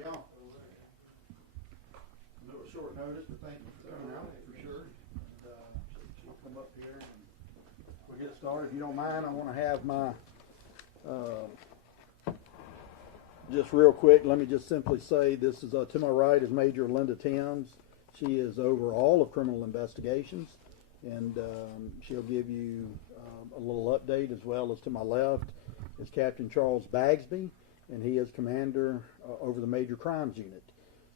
are y'all? A little short notice, but thank you for coming out for sure. And, she'll come up here and we'll get started. If you don't mind, I want to have my, just real quick, let me just simply say this is, to my right is Major Linda Timms. She is over all of criminal investigations, and she'll give you a little update, as well as to my left is Captain Charles Bagsby, and he is commander over the Major Crimes Unit.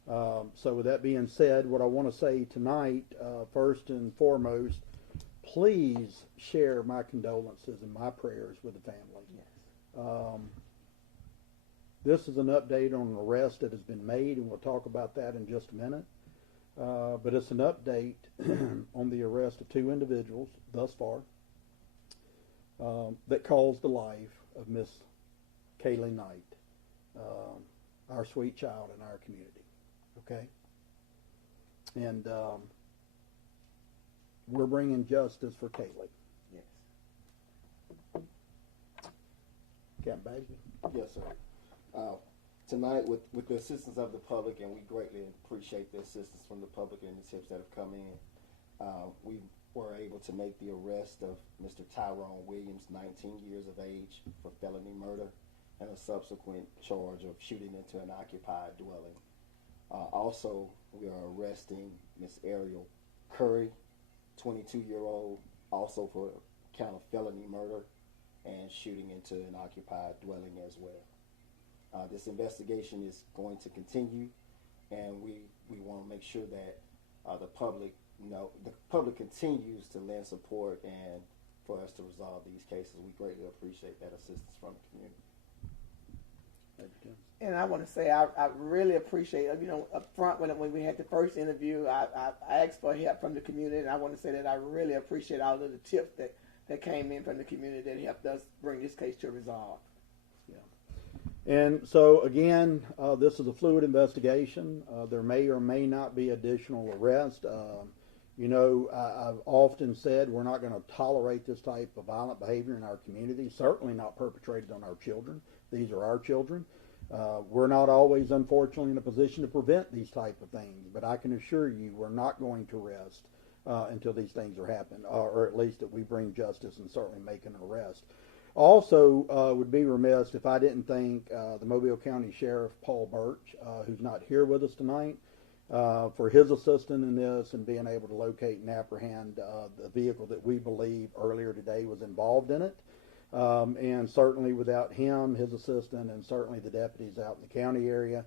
So with that being said, what I want to say tonight, first and foremost, please share my condolences and my prayers with the family. Yes. This is an update on an arrest that has been made, and we'll talk about that in just a minute. But it's an update on the arrest of two individuals thus far that caused the life of Miss Cailee Knight, our sweet child in our community. Okay? And we're bringing justice for Cailee. Yes. Captain Bagsby? Yes, sir. Tonight, with the assistance of the public, and we greatly appreciate the assistance from the public and the tips that have come in, we were able to make the arrest of Mr. Tyrone Williams, 19 years of age, for felony murder and a subsequent charge of shooting into an occupied dwelling. Also, we are arresting Miss Ariel Curry, 22-year-old, also for count of felony murder and shooting into an occupied dwelling as well. This investigation is going to continue, and we want to make sure that the public continues to lend support and for us to resolve these cases. We greatly appreciate that assistance from the community. And I want to say I really appreciate, up front when we had the first interview, I asked for help from the community, and I want to say that I really appreciate all of the tips that came in from the community that helped us bring this case to resolve. And so, again, this is a fluid investigation. There may or may not be additional arrests. I've often said we're not going to tolerate this type of violent behavior in our community, certainly not perpetrated on our children. These are our children. We're not always, unfortunately, in a position to prevent these type of things, but I can assure you we're not going to rest until these things are happening, or at least that we bring justice and certainly make an arrest. Also, would be remiss if I didn't thank the Mobile County Sheriff Paul Birch, who's not here with us tonight, for his assistance in this and being able to locate and apprehend the vehicle that we believe earlier today was involved in it. And certainly without him, his assistant, and certainly the deputies out in the county area,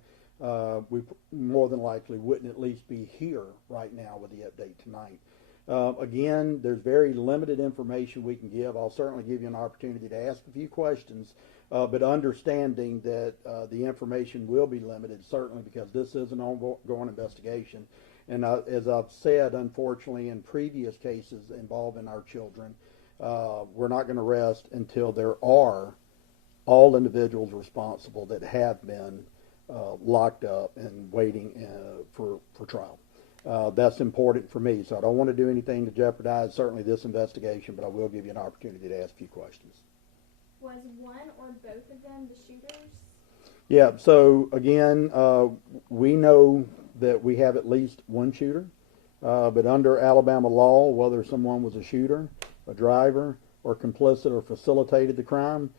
we more than likely wouldn't at least be here right now with the update tonight. Again, there's very limited information we can give. I'll certainly give you an opportunity to ask a few questions, but understanding that the information will be limited, certainly because this is an ongoing investigation. And as I've said, unfortunately, in previous cases involving our children, we're not going to rest until there are all individuals responsible that have been locked up and waiting for trial. That's important for me, so I don't want to do anything to jeopardize certainly this investigation, but I will give you an opportunity to ask a few questions. Was one or both of them the shooters? Yeah, so again, we know that we have at least one shooter, but under Alabama law, whether someone was a shooter, a driver, or complicit or facilitated the crime,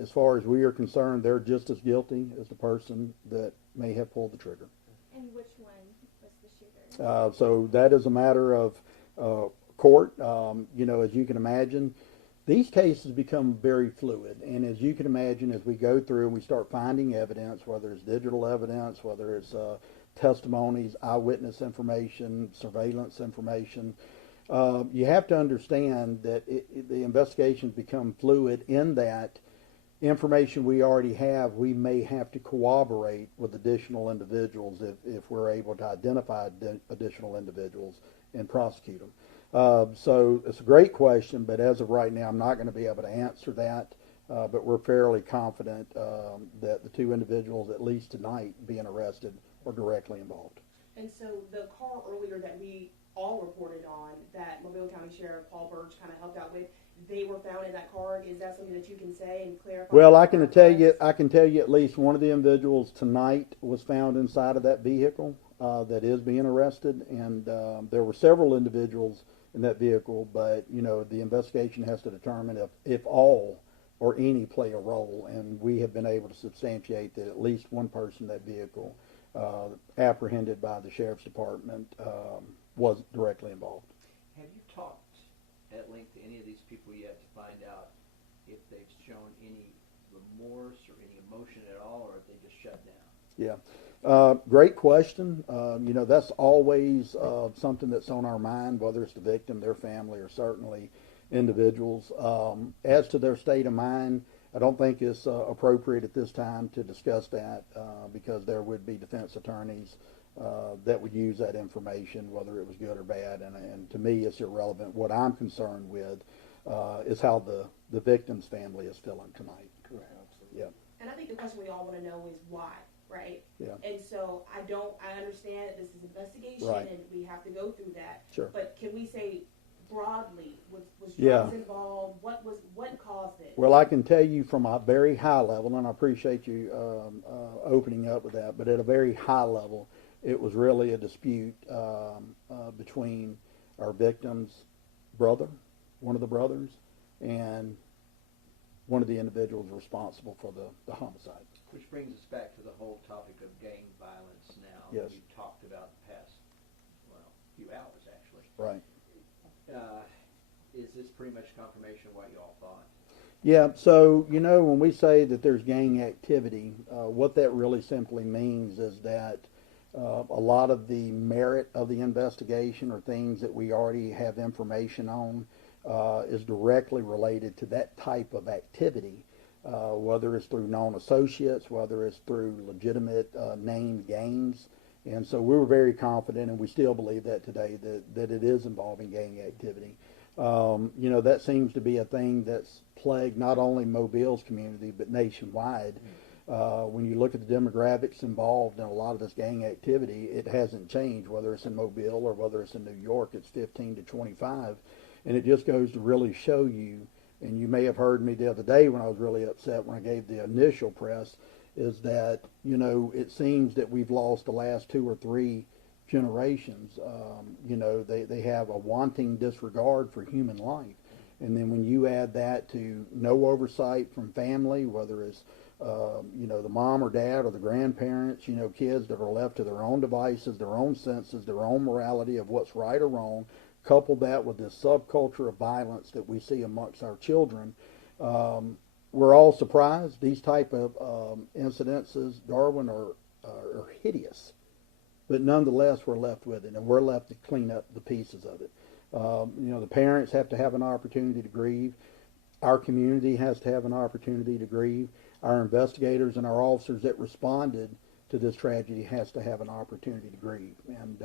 as far as we are concerned, they're just as guilty as the person that may have pulled the trigger. And which one was the shooter? So that is a matter of court. As you can imagine, these cases become very fluid. And as you can imagine, as we go through and we start finding evidence, whether it's digital evidence, whether it's testimonies, eyewitness information, surveillance information, you have to understand that the investigations become fluid in that information we already have, we may have to corroborate with additional individuals if we're able to identify additional individuals and prosecute them. So it's a great question, but as of right now, I'm not going to be able to answer that. But we're fairly confident that the two individuals, at least tonight, being arrested, are directly involved. And so the car earlier that we all reported on, that Mobile County Sheriff Paul Birch kind of helped out with, they were found in that car? Is that something that you can say and clarify? Well, I can tell you at least one of the individuals tonight was found inside of that vehicle that is being arrested, and there were several individuals in that vehicle, but the investigation has to determine if all or any play a role, and we have been able to substantiate that at least one person in that vehicle, apprehended by the sheriff's department, was directly involved. Have you talked at length to any of these people yet to find out if they've shown any remorse or any emotion at all, or if they just shut down? Yeah. Great question. That's always something that's on our mind, whether it's the victim, their family, or certainly individuals. As to their state of mind, I don't think it's appropriate at this time to discuss that because there would be defense attorneys that would use that information, whether it was good or bad, and to me it's irrelevant. What I'm concerned with is how the victim's family is feeling tonight. Correct. Absolutely. Yeah. And I think the question we all want to know is why, right? Yeah. And so I understand that this is investigation Right. and we have to go through that. Sure. But can we say broadly, was Yeah. drugs involved? What caused it? Well, I can tell you from a very high level, and I appreciate you opening up with that, but at a very high level, it was really a dispute between our victim's brother, one of the brothers, and one of the individuals responsible for the homicide. Which brings us back to the whole topic of gang violence now. Yes. We've talked about the past, few hours actually. Right. Is this pretty much confirmation of what you all thought? Yeah, so, when we say that there's gang activity, what that really simply means is that a lot of the merit of the investigation or things that we already have information on is directly related to that type of activity, whether it's through known associates, whether it's through legitimate named gangs. And so we were very confident, and we still believe that today, that it is involving gang activity. That seems to be a thing that's plagued not only Mobile's community, but nationwide. When you look at the demographics involved in a lot of this gang activity, it hasn't changed, whether it's in Mobile or whether it's in New York. It's 15 to 25. And it just goes to really show you, and you may have heard me the other day when I was really upset when I gave the initial press, is that, it seems that we've lost the last 2 or 3 generations. They have a wanting disregard for human life. And then when you add that to no oversight from family, whether it's, the mom or dad or the grandparents, kids that are left to their own devices, their own senses, their own morality of what's right or wrong, couple that with this subculture of violence that we see amongst our children, we're all surprised. These type of incidences, Darwin, are hideous. But nonetheless, we're left with it, and we're left to clean up the pieces of it. The parents have to have an opportunity to grieve. Our community has to have an opportunity to grieve. Our investigators and our officers that responded to this tragedy has to have an opportunity to grieve. And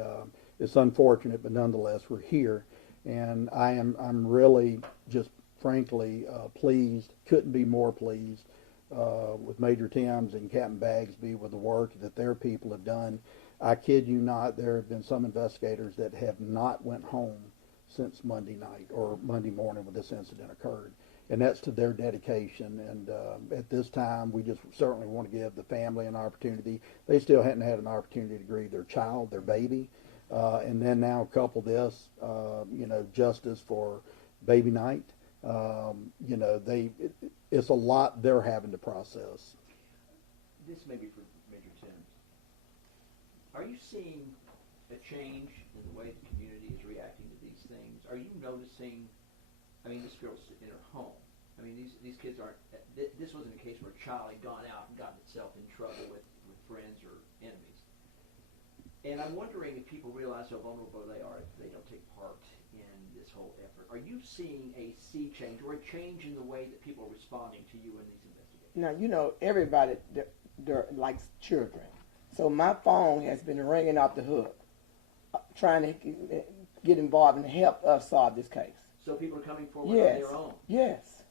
it's unfortunate, but nonetheless, we're here. And I'm really just frankly pleased, couldn't be more pleased with Major Timms and Captain Bagsby with the work that their people have done. I kid you not, there have been some investigators that have not went home since Monday night or Monday morning when this incident occurred. And that's to their dedication. And at this time, we just certainly want to give the family an opportunity. They still hadn't had an opportunity to grieve their child, their baby. And then now couple this, justice for baby night. It's a lot they're having to process. This may be for Major Timms. Are you seeing a change in the way the community is reacting to these things? Are you noticing, this girl's in her home. These kids aren't, this wasn't a case where a child had gone out and gotten itself in trouble with friends or enemies. And I'm wondering if people realize how vulnerable they are if they don't take part in this whole effort. Are you seeing a sea change or a change in the way that people are responding to you in these investigations? Now, everybody they're likes children. So my phone has been ringing off the hook, trying to get involved and help us solve this case. So people are coming forward Yes. on their own. Yes.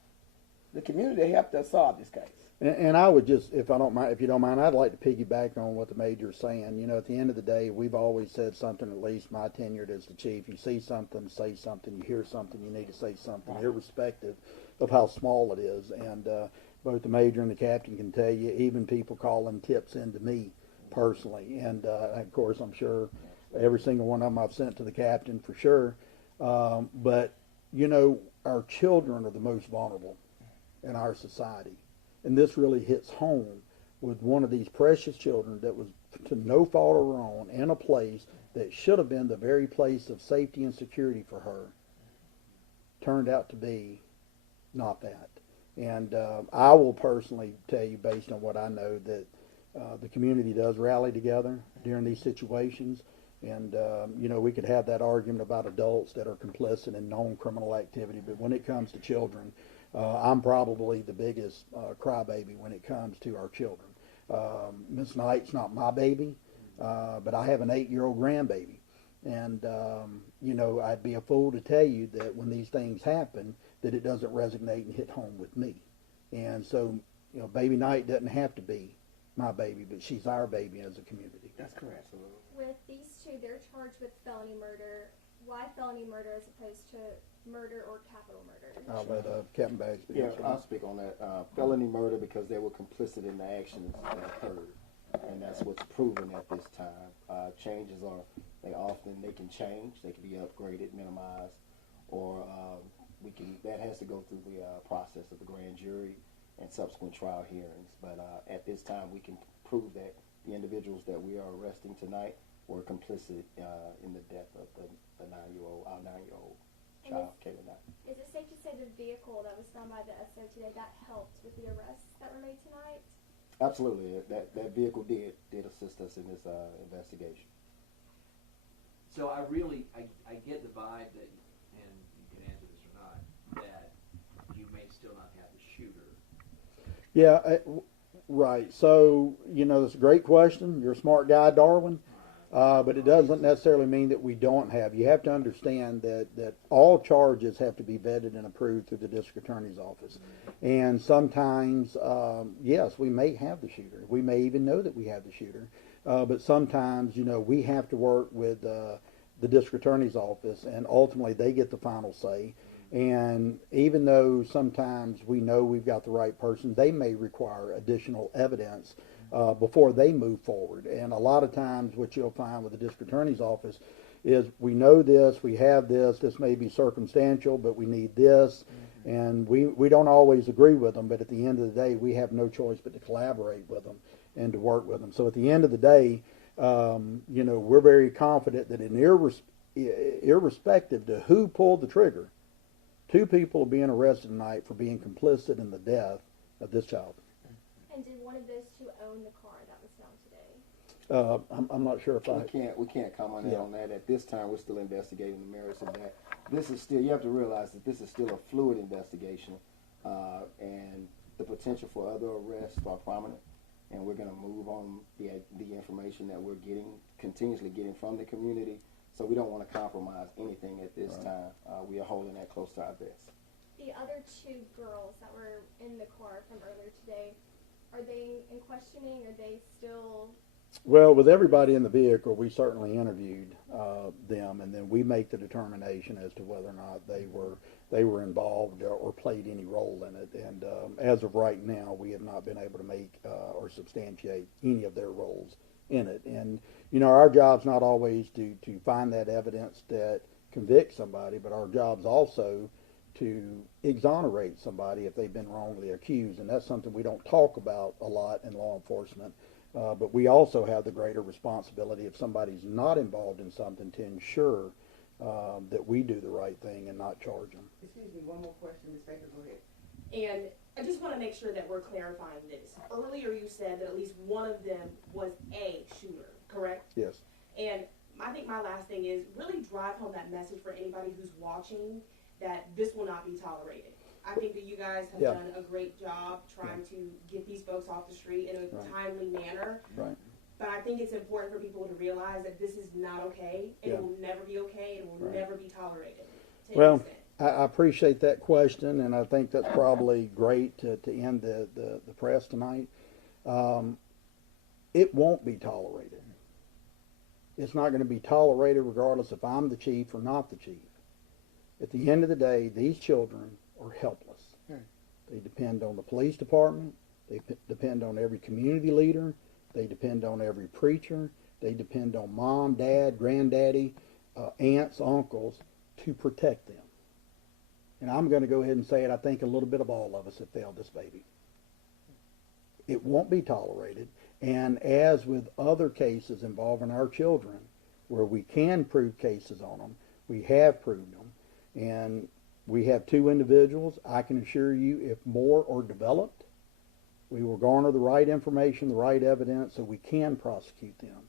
the community helped us solve this case. And I would just, if you don't mind, I'd like to piggyback on what the major's saying. You know, at the end of the day, we've always said something, at least my tenure as the chief. You see something, say something. You hear something, you need to say something, irrespective of how small it is. And both the major and the captain can tell you, even people calling tips into me personally. And of course, I'm sure every single one of them I've sent to the captain for sure. But, you know, our children are the most vulnerable in our society. And this really hits home with one of these precious children that was, to no fault of her own, in a place that should have been the very place of safety and security for her, turned out to be not that. And I will personally tell you, based on what I know, that the community does rally together during these situations. And, you know, we could have that argument about adults that are complicit in known criminal activity, but when it comes to children, I'm probably the biggest crybaby when it comes to our children. Miss Knight's not my baby, but I have an 8-year-old grandbaby. And, you know, I'd be a fool to tell you that when these things happen, that it doesn't resonate and hit home with me. And so, you know, baby Knight doesn't have to be my baby, but she's our baby as a community. That's correct. With these two, they're charged with felony murder. Why felony murder as opposed to murder or capital murder? I'll let Captain Baggs speak. Yeah, I'll speak on that. Felony murder because they were complicit in the actions that occurred, and that's what's proven at this time. Changes are, they can change, they can be upgraded, minimized, or that has to go through the process of the grand jury and subsequent trial hearings. But at this time, we can prove that the individuals that we are arresting tonight were complicit in the death of our 9-year-old child, Cailee Knight. Is it safe to say the vehicle that was found by the SO today, that helped with the arrests that were made tonight? Absolutely. That vehicle did assist us in this investigation. So I get the vibe that, and you can answer this or not, that you may still not have the shooter. Yeah, right. So, you know, that's a great question. You're a smart guy, Darwin. But it doesn't necessarily mean that we don't have. You have to understand that all charges have to be vetted and approved through the district attorney's office. And sometimes, yes, we may have the shooter. We may even know that we have the shooter. But sometimes, you know, we have to work with the district attorney's office, and ultimately they get the final say. And even though sometimes we know we've got the right person, they may require additional evidence before they move forward. And a lot of times what you'll find with the district attorney's office is we know this, we have this may be circumstantial, but we need this. And we don't always agree with them, but at the end of the day, we have no choice but to collaborate with them and to work with them. So at the end of the day, you know, we're very confident that irrespective to who pulled the trigger, 2 people are being arrested tonight for being complicit in the death of this child. And did one of those 2 own the car that was found today? I'm not sure if We can't comment on that. At this time, we're still investigating the merits of that. This is still, you have to realize that this is still a fluid investigation, and the potential for other arrests are prominent. And we're going to move on the information that we're continuously getting from the community. So we don't want to compromise anything at this time. We are holding that close to our vest. The other 2 girls that were in the car from earlier today, are they in questioning? Are they still? Well, with everybody in the vehicle, we certainly interviewed them, and then we make the determination as to whether or not they were involved or played any role in it. And as of right now, we have not been able to make or substantiate any of their roles in it. And you know, our job's not always to find that evidence that convicts somebody, but our job's also to exonerate somebody if they've been wrongly accused. And that's something we don't talk about a lot in law enforcement. But we also have the greater responsibility if somebody's not involved in something to ensure that we do the right thing and not charge them. Excuse me, one more question, Ms. Baker, go ahead. And I just want to make sure that we're clarifying this. Earlier you said that at least one of them was a shooter, correct? Yes. And I think my last thing is really drive home that message for anybody who's watching that this will not be tolerated. I think that you guys have done a great job trying to get these folks off the street in a timely manner. Right. But I think it's important for people to realize that this is not okay. It will never be okay. It will never be tolerated. Well, I appreciate that question, and I think that's probably great to end the press tonight. It won't be tolerated. It's not going to be tolerated regardless if I'm the chief or not the chief. At the end of the day, these children are helpless. They depend on the police department. They depend on every community leader. They depend on every preacher. They depend on mom, dad, granddaddy, aunts, uncles to protect them. And I'm going to go ahead and say it. I think a little bit of all of us have failed this baby. It won't be tolerated. And as with other cases involving our children, where we can prove cases on them, we have proved them. And we have 2 individuals. I can assure you, if more are developed, we will garner the right information, the right evidence, so we can prosecute them.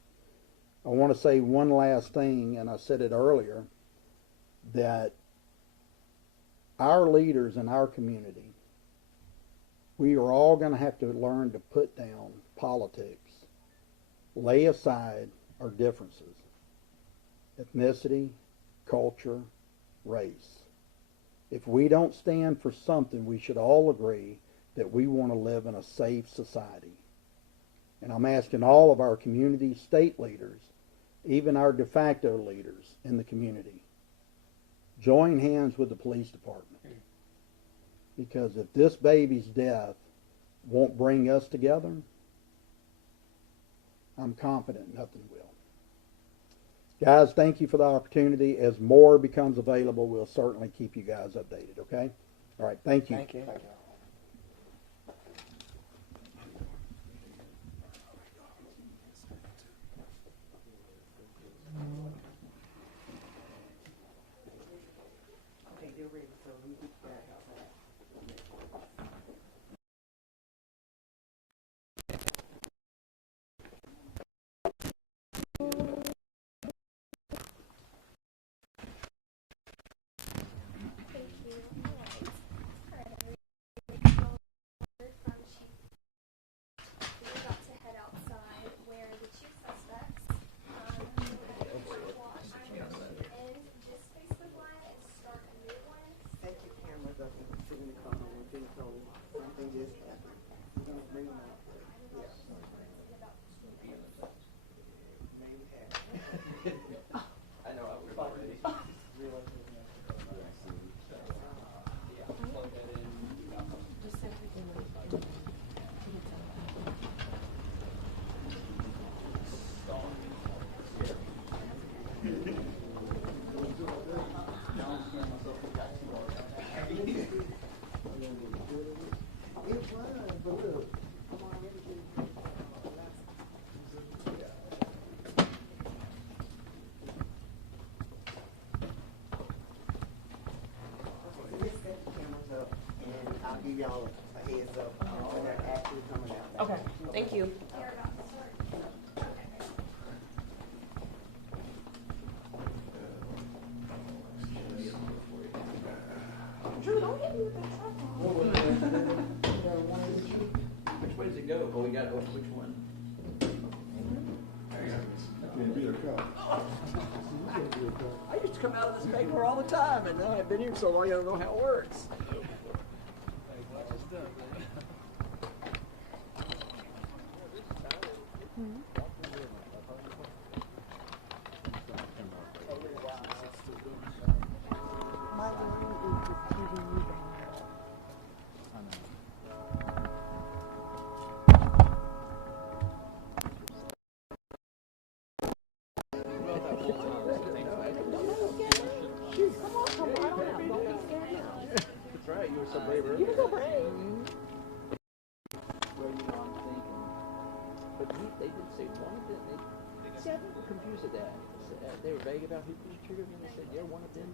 I want to say one last thing, and I said it earlier, that our leaders in our community, we are all going to have to learn to put down politics, lay aside our differences, ethnicity, culture, race. If we don't stand for something, we should all agree that we want to live in a safe society. And I'm asking all of our community state leaders, even our de facto leaders in the community, join hands with the police department. Because if this baby's death won't bring us together, I'm confident nothing will. Guys, thank you for the opportunity. As more becomes available, we'll certainly keep you guys updated, okay? All right, thank you. Thank you. Thank you. Thank you. All right, everyone. We're about to head outside where the 2 suspects wash and just Facebook Live and start a new one. Take your cameras up and sit in the car and be told something just happened. We're going to bring them out. I know I was already. I'll give y'all a heads up when they're actually coming out. Okay, thank you. They're about to start. Drew, don't hit me with that truck. Which way does it go? Oh, we got to go which one? I used to come out of this paper all the time, and I've been here so long, I don't know how it works. My worry is just keeping you down. That's right, you were so brave earlier. You were so brave. Well, you know, I'm thinking, but they did say one of them, see, I think we're confused at that. They were vague about who was triggered, and they said, yeah, one of them.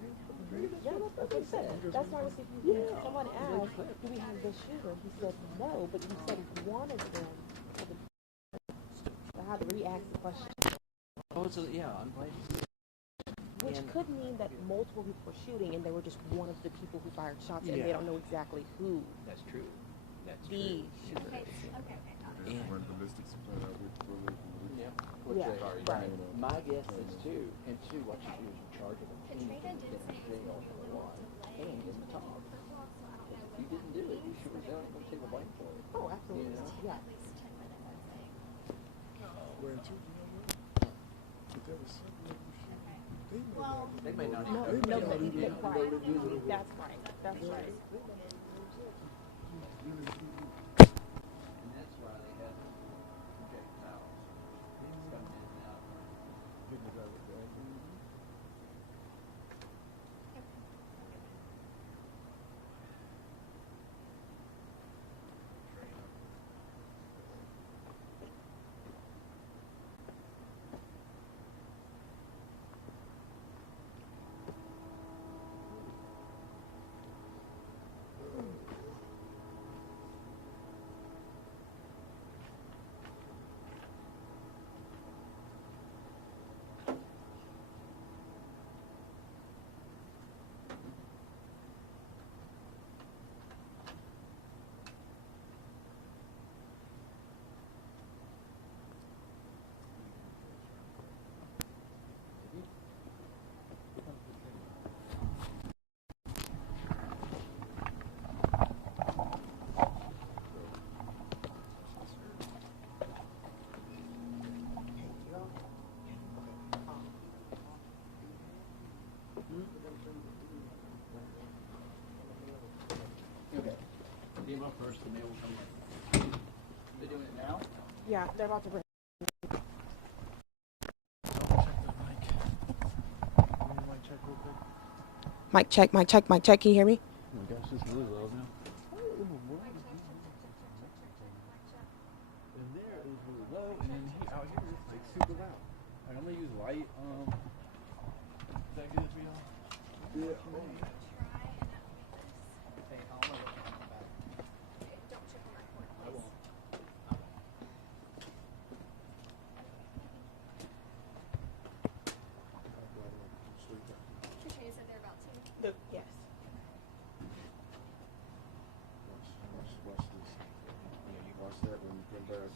Yeah, that's what they said. That's why I was confused. Yeah. Someone asked, do we have the shooter? He said no, but you said one of them. I had to re-ask the question. Oh, so, yeah, I'm glad you said. Which could mean that multiple people were shooting and they were just one of the people who fired shots and they don't know exactly who That's true. That's the true. shooter Okay, is. okay. When ballistics plan out with bullet. Yeah. Yeah, right. My guess is too, and two, what you do is you charge them. Katrina did say it was going to be a little delay can in the talk. If you didn't do it, you sure as hell ain't gonna take the blame for it. Oh, absolutely. You know? Yeah. Well, too, you know what? But there was something that you should. They may not No, even no, know. right. That's right. That's right. And that's why they have projectiles coming in and out. Okay. Came up first, the mail will come later. They're doing it now? Yeah, they're about to bring. Mic check, mic check, mic check. Can you hear me? Oh my gosh, this is loud now. And there it was really low, and then out here it's like super loud. Like, I'm gonna use light. Is that good for y'all? Yeah. Hey, I'll let you come back. Don't check the record, I please. won't. Katrina said they're about to. Yes. Watch this. Yeah, you watch that when you come back.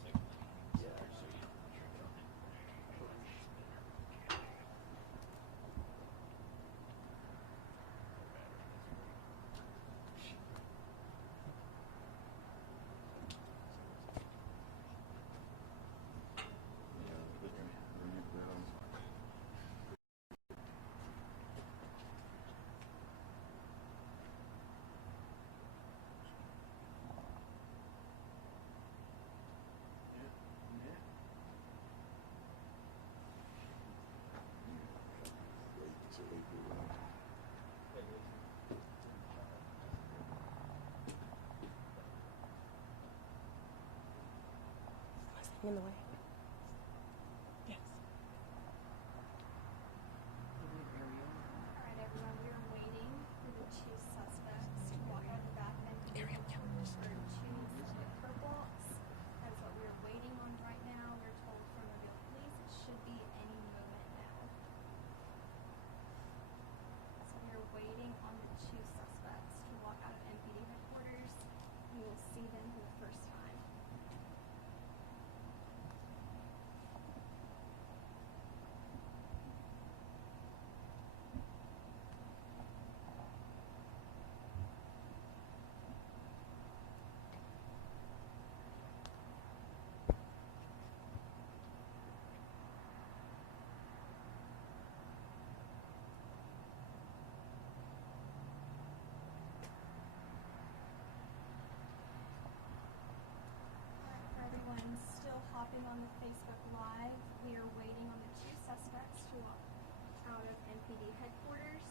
In the way. Yes. Alright, everyone, we are waiting for the two suspects to walk out the back end for two separate curb blocks. That is what we are waiting on right now. We're told from Mobile Police it should be any moment now. So we are waiting on the two suspects to walk out of MPD headquarters. We will see them for the first time. Alright, for everyone still hopping on the Facebook Live, we are waiting on the two suspects to walk out of NPD headquarters.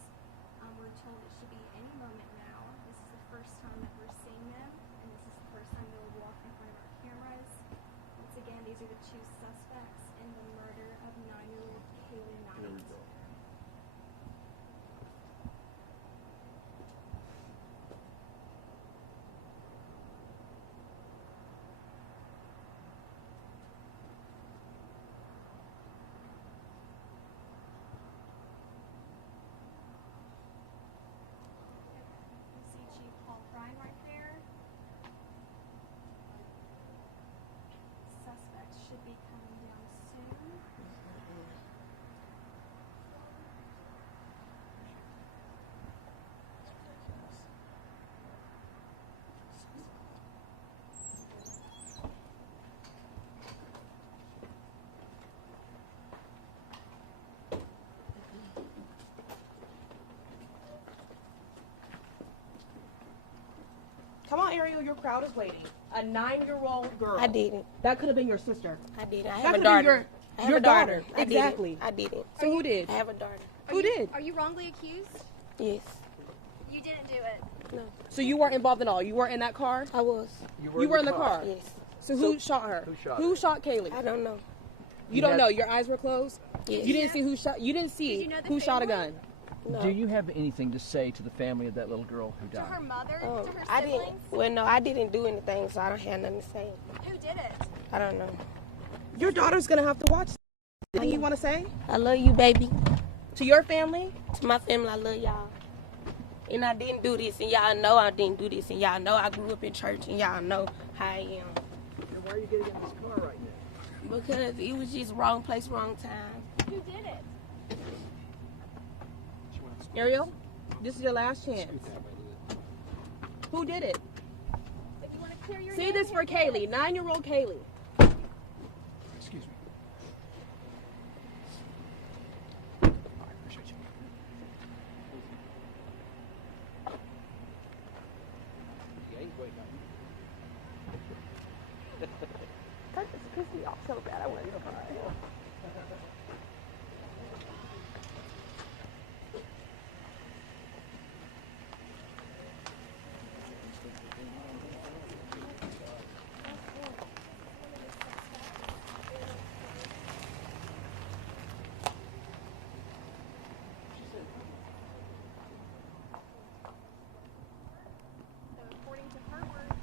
We're told it should be any moment now. This is the first time that we're seeing them, and this is the first time they will walk in front of our cameras. Once again, these are the two suspects in the murder of 9-year-old Cailee Knight. There we go. You see Chief Paul Prime right there. Suspects should be coming down Come on, Ariel, your crowd is waiting. A 9-year-old girl. I didn't. That could have been your sister. I didn't. I That have a could have been daughter. I have your a daughter. I Exactly. didn't. I didn't. So who did? I have a daughter. Who did? Are you wrongly accused? Yes. You didn't do it. No. So you weren't involved at all? You weren't in that car? I was. You were in the car? Yes. So who shot her? Who shot her? Cailee? I don't know. You don't know? Your eyes were closed? Yes. You didn't see who shot? You didn't see Did you know the who shot a family? gun? No. Do you have anything to say to the family of that little girl who To died? her mother? Oh, To her I siblings? didn't. Well, no, I didn't do anything, so I don't have nothing to say. Who did it? I don't know. Your daughter's gonna have to watch. Anything you want to say I love you, baby. to your family? To my family, I love y'all. And I didn't do this, and y'all know I didn't do this, and y'all know I grew up in church, and y'all know how I am. And why are you getting in this car right now? Because it was just wrong place, wrong time. Who did it? Ariel, this is your last chance. Who did it? If you want to clear your Say name, this for who did Cailee, it? 9-year-old Cailee. Excuse me. I appreciate you. You ain't waiting on That just pissed me off so bad I wanted to cry. So according to her words,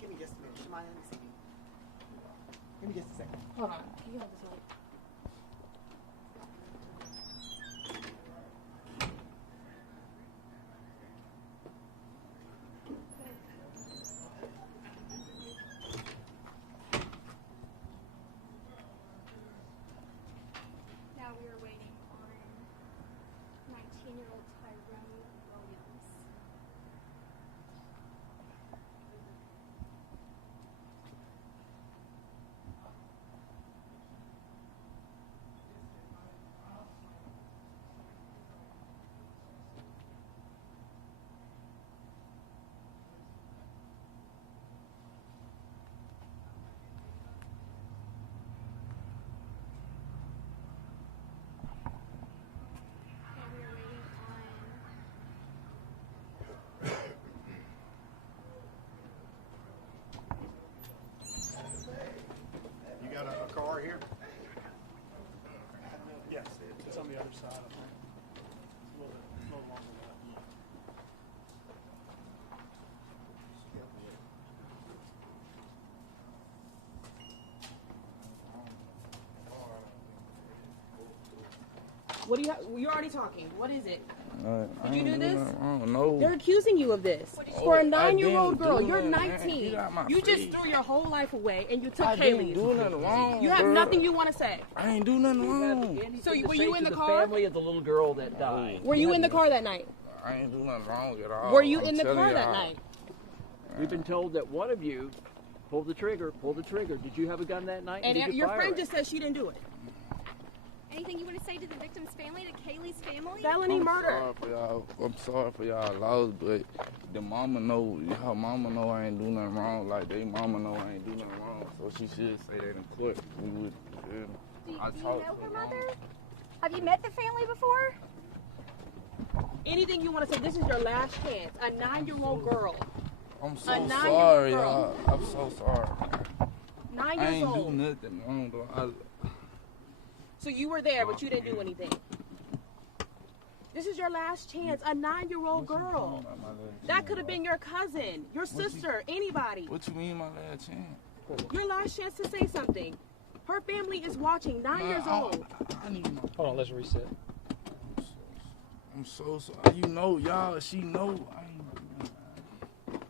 Give me just a minute. Shemaya, let me see. Give me just a second. Hold on. Can you hold this mic? now we are waiting on 19-year-old Tyrone Williams. And we are waiting on You got a car here? Yes, it's on the other side. I think. It's a little longer than that. What do you have? You're already talking. What is it? Did you do this? I don't know. They're accusing you of this. For a 9-year-old didn't girl, do you're nothing. 19. Get out my You just face. threw your whole life away and you took I didn't Cailee's. do nothing wrong. You have bro. nothing you want to say. I ain't do nothing wrong. So Anything to were say you in to the car? family of the little girl that died? Were you in the car that night? I ain't do nothing wrong at all. Were you I'm in the telling car that y'all. night? We've been told that one of you pulled the trigger. Pulled the trigger. Did you have a gun that night? And did you your fire friend it? just said she didn't do it. anything you want to say to the victim's family, to Kaylee's family? Felony murder. I'm sorry for y'all loss, but the mama know, her mama know I ain't do nothing wrong. Like, they mama know I ain't do nothing wrong. So she should say that in court. We would, Do you I know talked to her her mother? Have you met the family before? Anything you want to say, this is your last chance. A 9-year-old girl. I'm so A 9-year-old sorry, girl. y'all. I'm so sorry. 9 I years ain't old. do nothing wrong, though. So you were there, but you didn't do anything. This is your last chance. A 9-year-old girl. That could have been your cousin, your sister, anybody. What you mean my last chance? Your last chance to say something. Her family is watching, 9 years old. I need my... Hold on, let's reset. I'm so sorry. You know, y'all, she know. I ain't...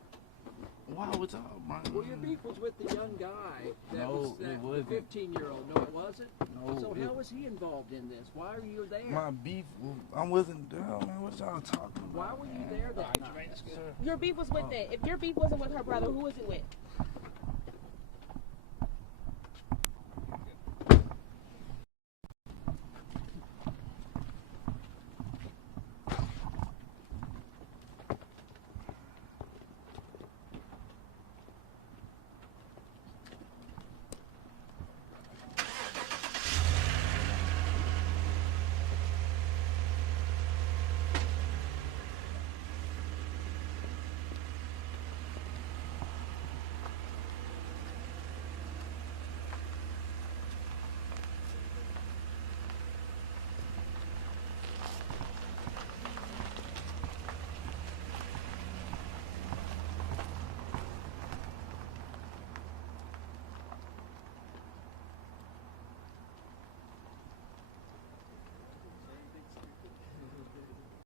why would y'all bring? Well, your beef was with the young guy. That No, was it the wasn't. 15-year-old. No, it wasn't. No, So it- how was he involved in this? Why are you there? My beef, I wasn't there, man. What y'all talking about? Why were you there that night? Your beef was with it. If your beef wasn't with her brother, who was it with?